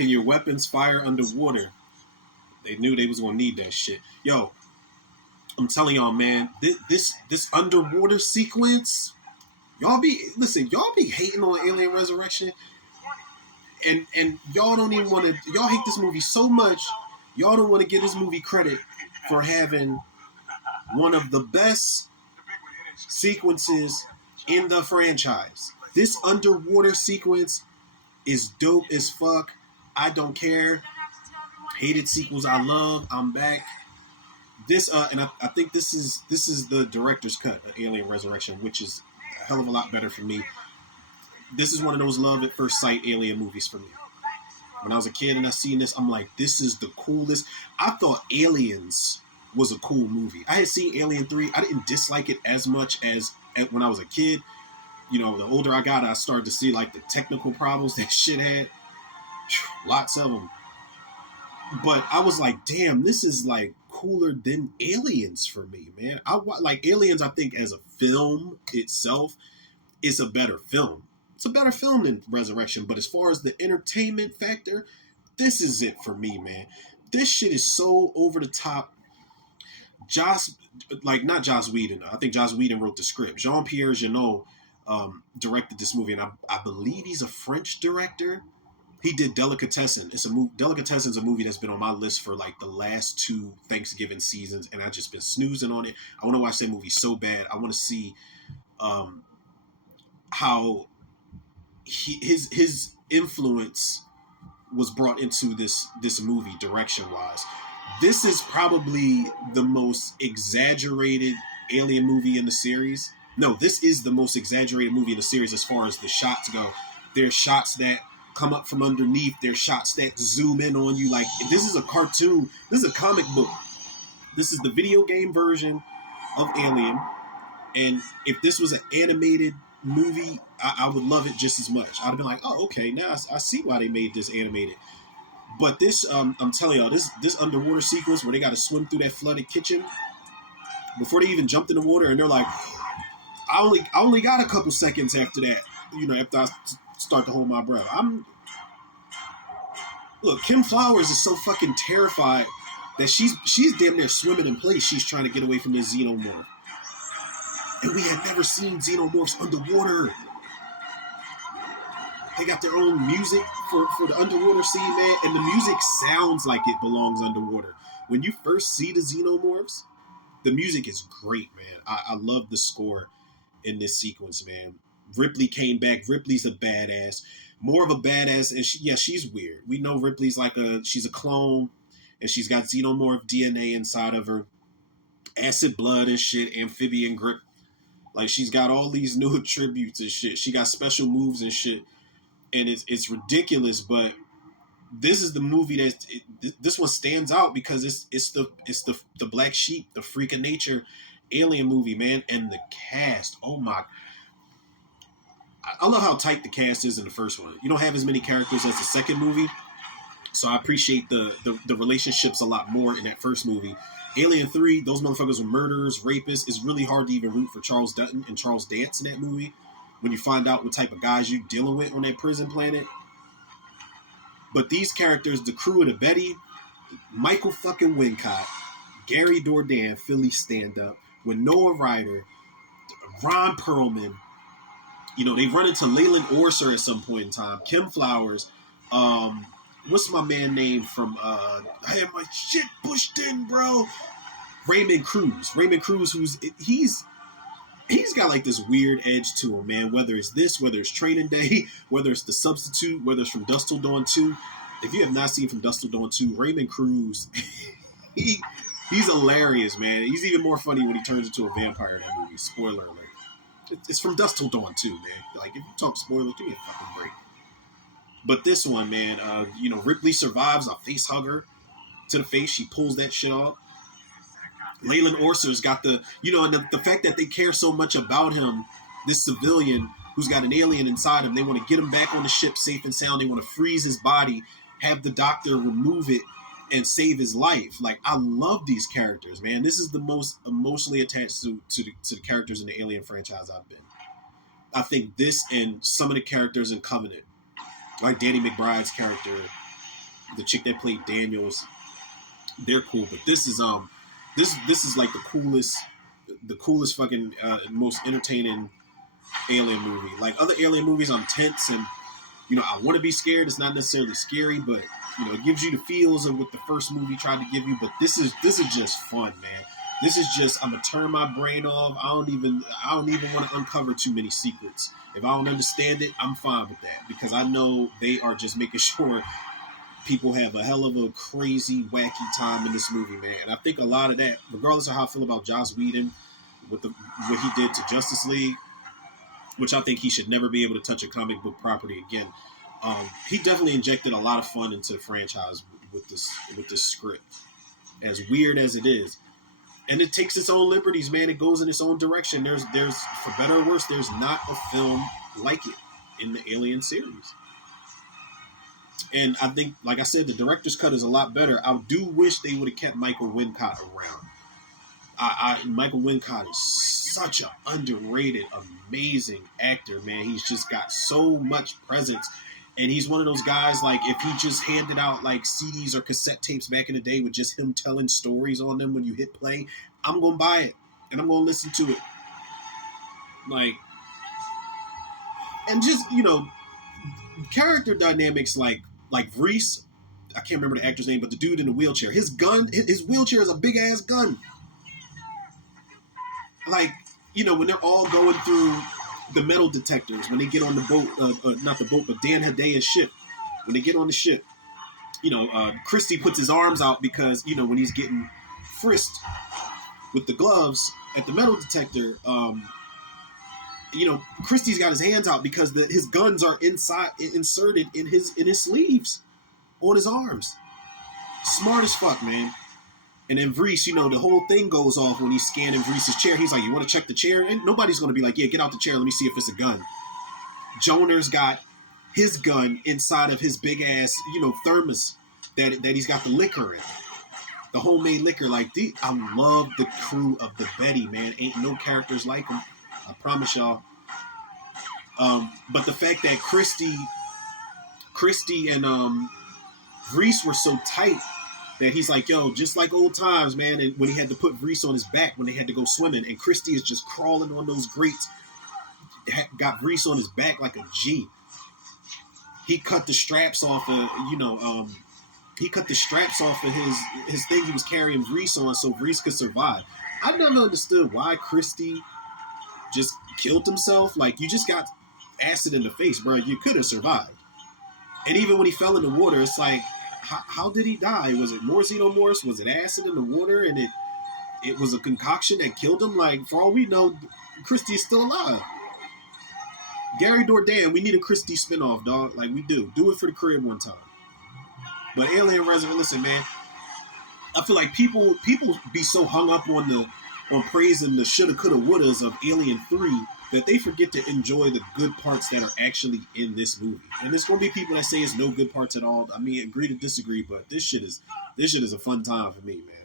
Can your weapons fire underwater? They knew they was gonna need that shit. Yo, I'm telling y'all, man, this underwater sequence, y'all be hating on Alien Resurrection, and y'all don't even want to. Y'all hate this movie so much, y'all don't want to give this movie credit for having one of the best sequences in the franchise. This underwater sequence is dope as fuck. I don't care. Hated sequels I love. I'm back. This and I think this is the director's cut of Alien Resurrection, which is a hell of a lot better for me. This is one of those love at first sight alien movies for me. When I was a kid and I seen this, I'm like, this is the coolest. I thought Aliens was a cool movie. I had seen Alien 3. I didn't dislike it as much as when I was a kid. You know, the older I got, I started to see like the technical problems that shit had. Lots of them. But I was like, damn, this is like cooler than Aliens for me, man. I like Aliens. I think as a film itself, it's a better film. It's a better film than Resurrection. But as far as the entertainment factor, this is it for me, man. This shit is so over the top. Not Joss Whedon. I think Joss Whedon wrote the script. Jean-Pierre Jeunet directed this movie, and I believe he's a French director. He did Delicatessen. Delicatessen's a movie that's been on my list for like the last 2 Thanksgiving seasons, and I've just been snoozing on it. I want to watch that movie so bad. I want to see how his influence was brought into this movie direction wise. This is probably the most exaggerated alien movie in the series. No, this is the most exaggerated movie in the series as far as the shots go. There's shots that come up from underneath. There's shots that zoom in on you. Like, this is a cartoon. This is a comic book. This is the video game version of Alien. And if this was an animated movie, I would love it just as much. I'd have been like, oh, okay, now I see why they made this animated. But this, I'm telling y'all, this underwater sequence where they got to swim through that flooded kitchen before they even jumped in the water, and they're like, I only got a couple seconds after that. You know, after I start to hold my breath. Look, Kim Flowers is so fucking terrified that she's damn near swimming in place. She's trying to get away from this xenomorph. And we had never seen xenomorphs underwater. They got their own music for the underwater scene, man. And the music sounds like it belongs underwater. When you first see the xenomorphs, the music is great, man. I love the score in this sequence, man. Ripley came back. Ripley's a badass. More of a badass. And she's weird. We know Ripley's she's a clone. And she's got xenomorph DNA inside of her. Acid blood and shit. Amphibian grip. Like, she's got all these new attributes and shit. She got special moves and shit. And it's ridiculous, but this is the movie this one stands out because it's the black sheep, the freak of nature alien movie, man. And the cast, oh my, I love how tight the cast is in the first one. You don't have as many characters as the second movie, so I appreciate the relationships a lot more in that first movie. Alien 3, those motherfuckers were murderers, rapists. It's really hard to even root for Charles Dutton and Charles Dance in that movie when you find out what type of guys you're dealing with on that prison planet. But these characters, the crew of the Betty, Michael fucking Wincott, Gary Dourdan, Philly stand-up, Winona Ryder, Ron Perlman. You know, they run into Leyland Orser at some point in time. Kim Flowers. What's my man name from I had my shit pushed in, bro. Raymond Cruz, he's got like this weird edge to him, man. Whether it's this, whether it's Training Day, whether it's The Substitute, whether it's From Dusk Till Dawn 2. If you have not seen From Dusk Till Dawn 2, Raymond Cruz, he's hilarious, man. He's even more funny when he turns into a vampire in that movie. Spoiler alert. It's From Dusk Till Dawn 2, man. Like, if you talk spoilers, give me a fucking break. But this one, man, Ripley survives a face hugger to the face. She pulls that shit off. Leyland Orser's got and the fact that they care so much about him, this civilian who's got an alien inside him, they want to get him back on the ship safe and sound. They want to freeze his body, have the doctor remove it, and save his life. Like, I love these characters, man. This is the most emotionally attached to the characters in the Alien franchise I've been. I think this and some of the characters in Covenant, like Danny McBride's character, the chick that played Daniels, they're cool. But this is like the coolest fucking most entertaining alien movie. Like other alien movies, I'm tense and I want to be scared. It's not necessarily scary, but it gives you the feels of what the first movie tried to give you. But this is just fun, man. This is just I'm gonna turn my brain off. I don't even want to uncover too many secrets. If I don't understand it, I'm fine with that because I know they are just making sure people have a hell of a crazy, wacky time in this movie, man. And I think a lot of that, regardless of how I feel about Joss Whedon, what he did to Justice League, which I think he should never be able to touch a comic book property again. He definitely injected a lot of fun into the franchise with this script, as weird as it is, and it takes its own liberties, man. It goes in its own direction. There's for better or worse, there's not a film like it in the Alien series. And I think, like I said, the director's cut is a lot better. I do wish they would have kept Michael Wincott around. Michael Wincott is such an underrated, amazing actor, man. He's just got so much presence. And he's one of those guys, like, if he just handed out, like, CDs or cassette tapes back in the day with just him telling stories on them when you hit play, I'm going to buy it. And I'm going to listen to it. Like, and just, character dynamics like Reese, I can't remember the actor's name, but the dude in the wheelchair. His wheelchair is a big-ass gun. Like, when they're all going through the metal detectors, when they get on the boat, not the boat, but Dan Hedaya's ship, when they get on the ship, Christy puts his arms out because, when he's getting frisked with the gloves at the metal detector, Christy's got his hands out because his guns are inserted in his sleeves on his arms. Smart as fuck, man. And then Vreese, the whole thing goes off when he's scanning Vreese's chair. He's like, you want to check the chair? And nobody's going to be like, yeah, get out the chair. Let me see if it's a gun. Joner's got his gun inside of his big-ass, thermos that he's got the liquor in. The homemade liquor. Like, I love the crew of the Betty, man. Ain't no characters like them. I promise y'all. But the fact that Christy and Vreese were so tight that he's like, yo, just like old times, man. And when he had to put Vreese on his back when they had to go swimming, and Christy is just crawling on those grates, got Vreese on his back like a G. He cut the straps off of, his thing he was carrying Vreese on so Vreese could survive. I never understood why Christy just killed himself. Like, you just got acid in the face, bro. You could have survived. And even when he fell in the water, it's like, how did he die? Was it more xenomorphs? Was it acid in the water and it was a concoction that killed him? Like, for all we know, Christy's still alive. Gary Dourdan, we need a Christy spinoff, dog. Like, we do. Do it for the crib one time. But Alien Resurrection, listen, man. I feel like people be so hung up on praising the shoulda, coulda, wouldas of Alien 3 that they forget to enjoy the good parts that are actually in this movie. And there's going to be people that say it's no good parts at all. I mean, agree to disagree, but this shit is a fun time for me, man.